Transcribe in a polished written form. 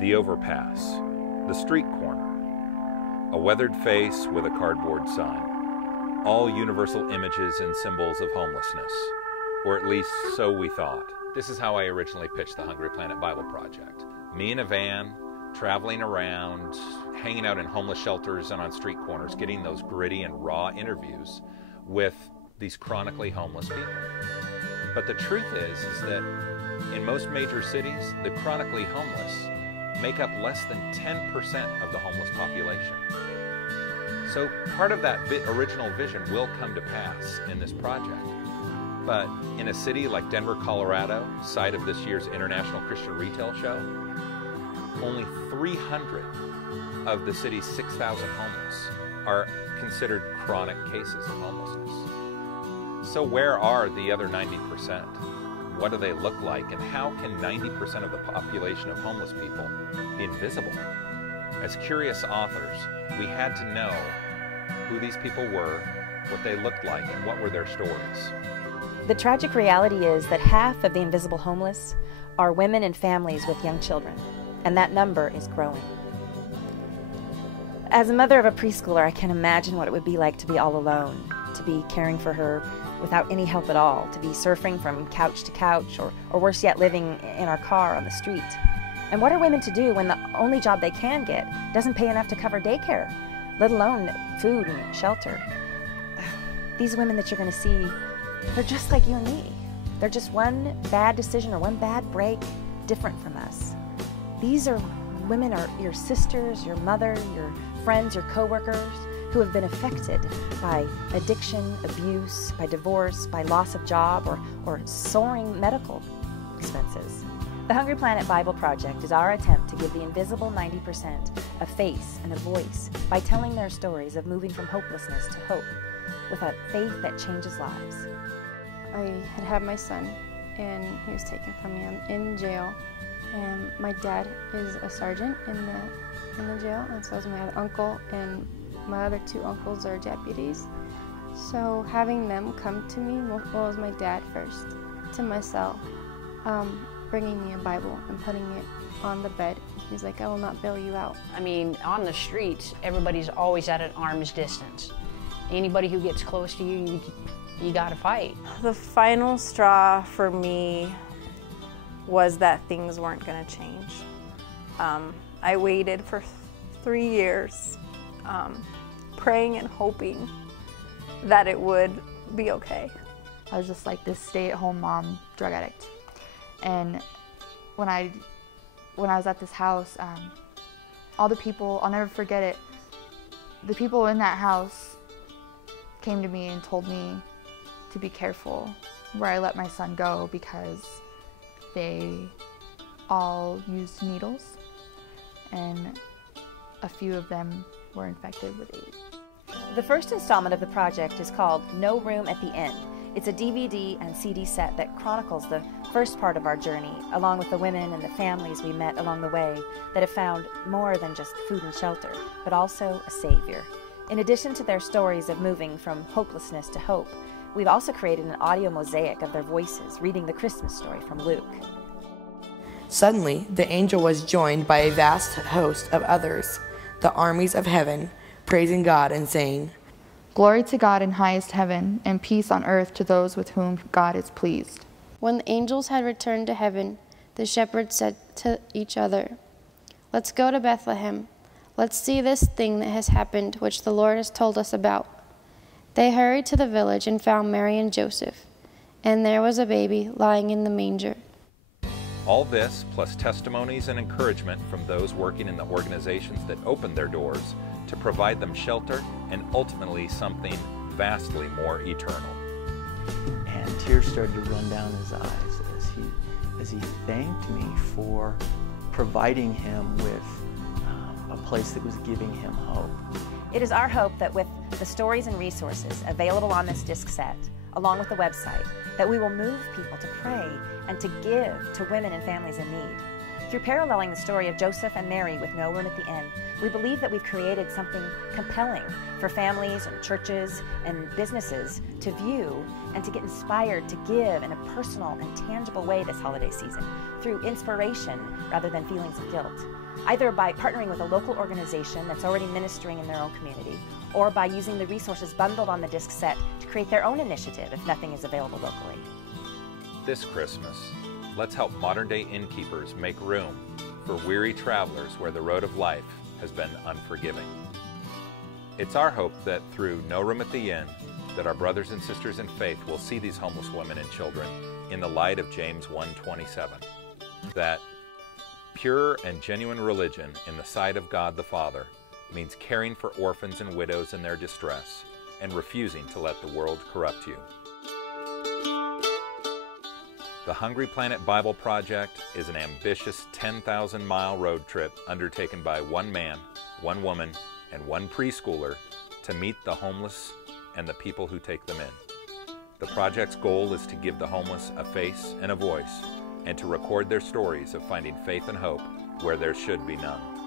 the overpass, the street corner, a weathered face with a cardboard sign, all universal images and symbols of homelessness, or at least so we thought. This is how I originally pitched the Hungry Planet Bible Project. Me in a van, traveling around, hanging out in homeless shelters and on street corners, getting those gritty and raw interviews with these chronically homeless people. But the truth is that in most major cities, the chronically homeless make up less than 10% of the homeless population. So part of that original vision will come to pass in this project. But in a city like Denver, Colorado, site of this year's International Christian Retail Show, only 300 of the city's 6,000 homeless are considered chronic cases of homelessness. So where are the other 90%? What do they look like, and how can 90% of the population of homeless people be invisible? As curious authors, we had to know who these people were, what they looked like, and what were their stories. The tragic reality is that half of the invisible homeless are women and families with young children, and that number is growing. As a mother of a preschooler, I can imagine what it would be like to be all alone, to be caring for her without any help at all, to be surfing from couch to couch, or worse yet, living in our car on the street. And what are women to do when the only job they can get doesn't pay enough to cover daycare, let alone food and shelter? These women that you're going to see, they're just like you and me. They're just one bad decision or one bad break different from us. These are women, are your sisters, your mother, your friends, your coworkers, who have been affected by addiction, abuse, by divorce, by loss of job, or soaring medical expenses. The Hungry Planet Bible Project is our attempt to give the invisible 90% a face and a voice by telling their stories of moving from hopelessness to hope with a faith that changes lives. I had my son, and he was taken from me. I'm in jail, and my dad is a sergeant in the jail, and so is my other uncle, and my other two uncles are deputies. So having them come to me, well, it was my dad first, to my cell, bringing me a Bible and putting it on the bed. He's like, I will not bail you out. I mean, on the streets, everybody's always at an arm's distance. Anybody who gets close to you, you gotta fight. The final straw for me was that things weren't gonna change. I waited for 3 years, praying and hoping that it would be okay. I was just like this stay-at-home mom drug addict. And when I was at this house, all the people, I'll never forget it, the people in that house came to me and told me to be careful where I let my son go because they all used needles and a few of them were infected with AIDS. The first installment of the project is called No Room at the Inn. It's a DVD and CD set that chronicles the first part of our journey, along with the women and the families we met along the way that have found more than just food and shelter, but also a savior. In addition to their stories of moving from hopelessness to hope, we've also created an audio mosaic of their voices reading the Christmas story from Luke. Suddenly, the angel was joined by a vast host of others, the armies of heaven, praising God and saying, Glory to God in highest heaven, and peace on earth to those with whom God is pleased. When the angels had returned to heaven, the shepherds said to each other, Let's go to Bethlehem. Let's see this thing that has happened, which the Lord has told us about. They hurried to the village and found Mary and Joseph, and there was a baby lying in the manger. All this, plus testimonies and encouragement from those working in the organizations that opened their doors to provide them shelter and ultimately something vastly more eternal. And tears started to run down his eyes as he thanked me for providing him with a place that was giving him hope. It is our hope that with the stories and resources available on this disc set, along with the website, that we will move people to pray and to give to women and families in need. Through paralleling the story of Joseph and Mary with no room at the inn, we believe that we've created something compelling for families and churches and businesses to view and to get inspired to give in a personal and tangible way this holiday season, through inspiration rather than feelings of guilt, either by partnering with a local organization that's already ministering in their own community, or by using the resources bundled on the disc set to create their own initiative if nothing is available locally. This Christmas, let's help modern-day innkeepers make room for weary travelers where the road of life has been unforgiving. It's our hope that through No Room at the Inn, that our brothers and sisters in faith will see these homeless women and children in the light of James 1:27, that pure and genuine religion in the sight of God the Father means caring for orphans and widows in their distress and refusing to let the world corrupt you. The Hungry Planet Bible Project is an ambitious 10,000-mile road trip undertaken by one man, one woman, and one preschooler to meet the homeless and the people who take them in. The project's goal is to give the homeless a face and a voice, and to record their stories of finding faith and hope where there should be none.